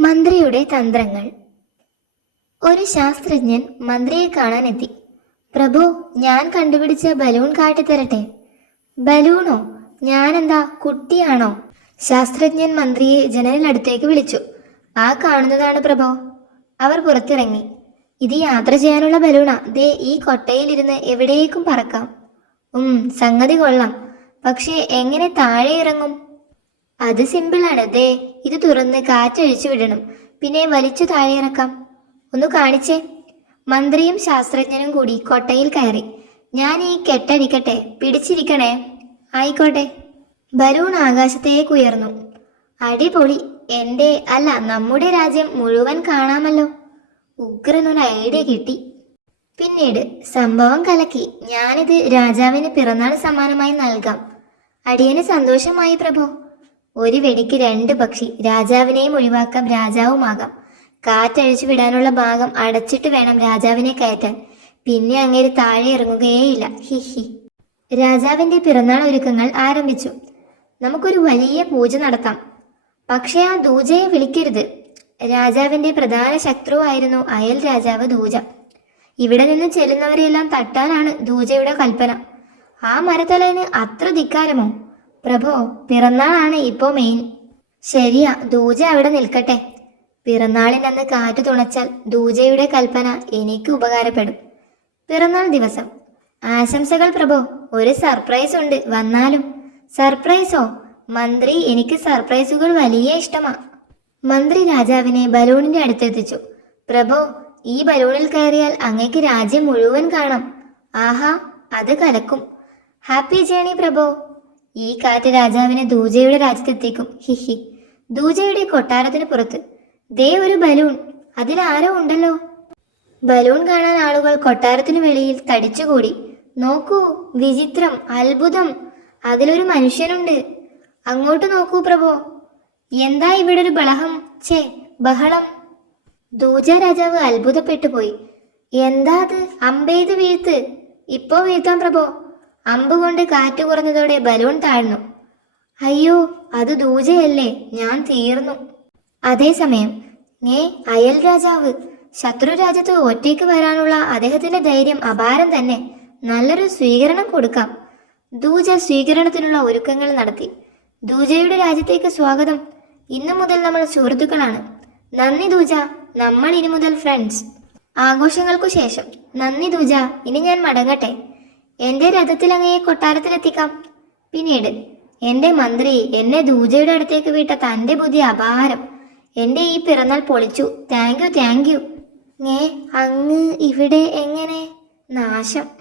മന്ത്രിയുടെ തന്ത്രങ്ങൾ. ഒരു ശാസ്ത്രജ്ഞൻ മന്ത്രിയെ കാണാനെത്തി. പ്രഭു ഞാൻ കണ്ടുപിടിച്ച ബലൂൺ കാട്ടിത്തരട്ടെ. ബലൂണോ? ഞാനെന്താ കുട്ടിയാണോ? ശാസ്ത്രജ്ഞൻ മന്ത്രിയെ ജനലിനടുത്തേക്ക് വിളിച്ചു. ആ കാണുന്നതാണ് പ്രഭോ. അവർ പുറത്തിറങ്ങി. ഇത് യാത്ര ചെയ്യാനുള്ള ബലൂണാ. ദേ ഈ കൊട്ടയിലിരുന്ന് എവിടേക്കും പറക്കാം. ഉം സംഗതി കൊള്ളാം. പക്ഷേ എങ്ങനെ താഴെ ഇറങ്ങും? അത് സിമ്പിളാണ് ദേ ഇത് തുറന്ന് കാറ്റഴിച്ചു വിടണം. പിന്നെ വലിച്ചു താഴെ ഇറക്കാം. ഒന്ന് കാണിച്ചേ. മന്ത്രിയും ശാസ്ത്രജ്ഞനും കൂടി കൊട്ടയിൽ കയറി. ഞാൻ ഈ കെട്ടടിക്കട്ടെ. പിടിച്ചിരിക്കണേ. ആയിക്കോട്ടെ. ബലൂൺ ആകാശത്തേക്ക് ഉയർന്നു. അടിപൊളി. എന്റെ അല്ല നമ്മുടെ രാജ്യം മുഴുവൻ കാണാമല്ലോ. ഉഗ്രനൊരു ഐഡിയ കിട്ടി. പിന്നീട് സംഭവം കലക്കി. ഞാനിത് രാജാവിന് പിറന്നാൾ സമ്മാനമായി നൽകാം. അടിയന് സന്തോഷമായി പ്രഭു. ഒരു വെടിക്ക് രണ്ട് പക്ഷി. രാജാവിനെയും ഒഴിവാക്കാം രാജാവുമാകാം. കാറ്റഴിച്ചു വിടാനുള്ള ഭാഗം അടച്ചിട്ട് വേണം രാജാവിനെ കയറ്റാൻ. പിന്നെ അങ്ങേര് താഴെ ഇറങ്ങുകയേയില്ല. He he. രാജാവിന്റെ പിറന്നാൾ ഒരുക്കങ്ങൾ ആരംഭിച്ചു. നമുക്കൊരു വലിയ പൂജ നടത്താം. പക്ഷേ ആ ദൂജയെ വിളിക്കരുത്. രാജാവിന്റെ പ്രധാന ശത്രുവായിരുന്നു അയൽ രാജാവ് ദൂജ. ഇവിടെ നിന്ന് ചെല്ലുന്നവരെയെല്ലാം തട്ടാനാണ് ദൂജയുടെ കൽപ്പന. ആ മരത്തലന് അത്ര ധിക്കാരമോ? പ്രഭോ പിറന്നാളാണ് ഇപ്പോ മെയിൻ. ശരിയാ ദൂജ അവിടെ നിൽക്കട്ടെ. പിറന്നാളിനന്ന് കാറ്റ് തുണച്ചാൽ ദൂജയുടെ കൽപ്പന എനിക്ക് ഉപകാരപ്പെടും. പിറന്നാൾ ദിവസം. ആശംസകൾ പ്രഭോ ഒരു സർപ്രൈസ് ഉണ്ട് വന്നാലും. സർപ്രൈസോ? മന്ത്രി എനിക്ക് സർപ്രൈസുകൾ വലിയ ഇഷ്ടമാ. മന്ത്രി രാജാവിനെ ബലൂണിന്റെ അടുത്തെത്തിച്ചു. പ്രഭോ ഈ ബലൂണിൽ കയറിയാൽ അങ്ങേക്ക് രാജ്യം മുഴുവൻ കാണാം. ആഹാ അത് കലക്കും. ഹാപ്പി ജേണി പ്രഭോ. ഈ കാറ്റ് രാജാവിനെ ദൂജയുടെ രാജ്യത്തെത്തിക്കും. ഹിഹി ദൂജയുടെ കൊട്ടാരത്തിന് പുറത്ത്. ദേ ഒരു ബലൂൺ. അതിൽ ആരോ ഉണ്ടല്ലോ. ബലൂൺ കാണാൻ ആളുകൾ കൊട്ടാരത്തിന് വെളിയിൽ തടിച്ചുകൂടി. നോക്കൂ വിചിത്രം അത്ഭുതം. അതിലൊരു മനുഷ്യനുണ്ട്. അങ്ങോട്ട് നോക്കൂ പ്രഭോ. എന്താ ഇവിടെ ഒരു ബളഹം ഛേ ബഹളം. ദൂജ രാജാവ് അത്ഭുതപ്പെട്ടു പോയി. എന്താ അത്? അമ്പെയ്ത് വീഴ്ത്ത്. ഇപ്പോ വീഴ്ത്താം പ്രഭോ. അമ്പ് കൊണ്ട് കാറ്റ് കുറഞ്ഞതോടെ ബലൂൺ താഴ്ന്നു. അയ്യോ അത് ദൂജയല്ലേ? ഞാൻ തീർന്നു. അതേസമയം ഞേ അയൽ രാജാവ് ശത്രു രാജ്യത്ത് ഒറ്റയ്ക്ക് വരാനുള്ള അദ്ദേഹത്തിന്റെ ധൈര്യം അപാരം തന്നെ. നല്ലൊരു സ്വീകരണം കൊടുക്കാം. ദൂജ സ്വീകരണത്തിനുള്ള ഒരുക്കങ്ങൾ നടത്തി. ദൂജയുടെ രാജ്യത്തേക്ക് സ്വാഗതം. ഇന്നു മുതൽ നമ്മൾ സുഹൃത്തുക്കളാണ്. നന്ദി ദൂജ നമ്മൾ ഇനി മുതൽ ഫ്രണ്ട്സ്. ആഘോഷങ്ങൾക്കു ശേഷം. നന്ദി ദൂജ ഇനി ഞാൻ മടങ്ങട്ടെ. എന്റെ രഥത്തിൽ അങ്ങയെ കൊട്ടാരത്തിലെത്തിക്കാം. പിന്നീട് എന്റെ മന്ത്രി എന്നെ ദൂജയുടെ അടുത്തേക്ക് വിട്ട തന്റെ ബുദ്ധി അപാരം എന്റെ ഈ പിറന്നാൾ പൊളിച്ചു. Thank you thank you. അങ്ങ് ഇവിടെ എങ്ങനെ? നാശം.